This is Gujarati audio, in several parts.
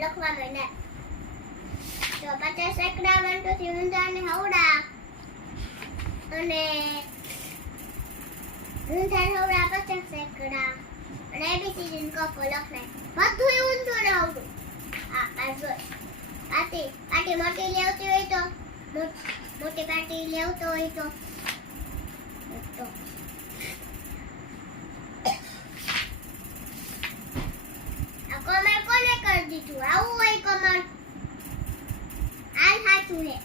લખવા માંડે તો 50 સેકડા 1 2 3 ઊંધાને હવડા અને ઊંધાને હવડા 50 સેકડા અને એબીસીડી નો કફો લખનાય બધું ઊંધું ને હવડું આ જો પાટી મોટી લેવતી હોય તો મોટી પાટી લેવતો હોય તો કમર કોને કરી દીધું આવું હોય કમર આ સાચું છે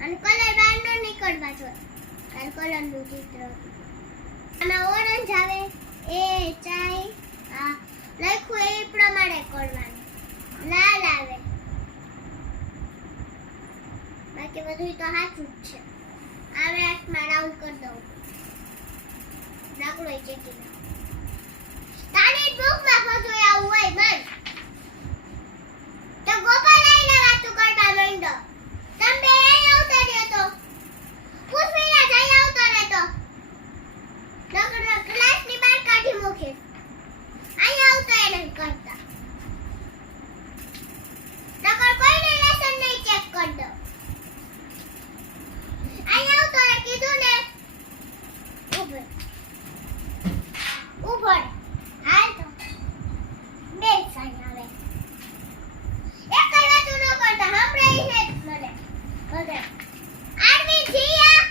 અને કલર બહાર નો નીકળવા જોઈએ કારણ કલર નું ચિત્ર આમાં ઓરેન્જ આવે એ ચાઈ આ લખ્યું એ પ્રમાણે કરવાનું લાલ આવે બાકી બધું તો સાચું જ છે આવે આટમાં રાઉન્ડ કરી દઉં નાકડો ચેકી ના તારી બુકમાં બધું આવું હોય મન તો ગોપાલ આઈને વાતો કરતા માંડો તમે અહીં આવતો રહ્યો તો પૂછવીના જઈ આવતો રહેતો નકર ક્લાસની બહાર કાઢી મૂકે અહીં આવતો એ નહીં કરતા નકર કોઈને લેસન નહીં ચેક કરી દો અહીં આવતો રે કીધું ને ઉભો હાલ તો બે સાઈ આવે એક કઈ વાતું ન કરતા હમણાં છે મને બધે આરવી જીયા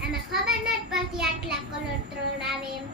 આમાં ખબર નથી પડતી આટલા કલર 3 આવે એમ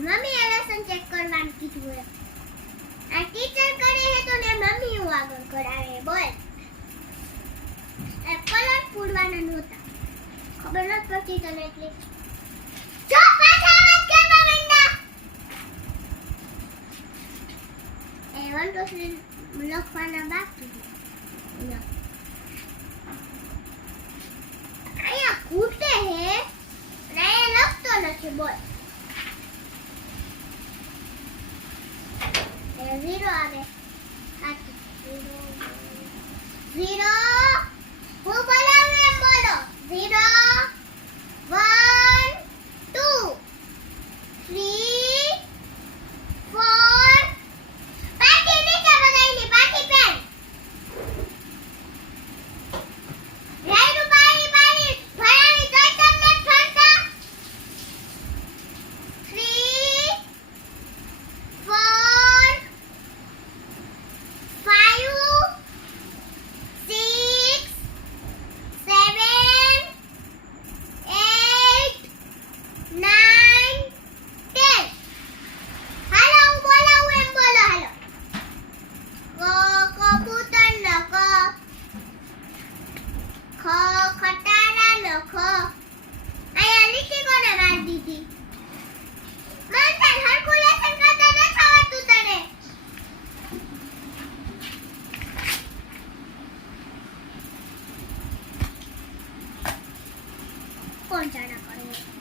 મમ્મી આ લેસન ચેક કરવાનું કીધું હે આ ટીચર કરે હે તો ને મમ્મી હું આગળ કરાવે બોલ એ કલર પૂરવાના નહોતા ખબર નથી પડતી તને એટલે જો પાછા વાત કરવા માંડા એ 1 2 3 લખવાના બાકી આયા ખૂટે હે ને લખતો નથી બોલ 0 આવે 0 હું બોલાવું એમ બોલો 0 1 2 3 4 પાટી નીચે બધાયની પાટી પેન રાયડું પાણી ભરાણી જોઈ તમને ફરતા 3 4 હોય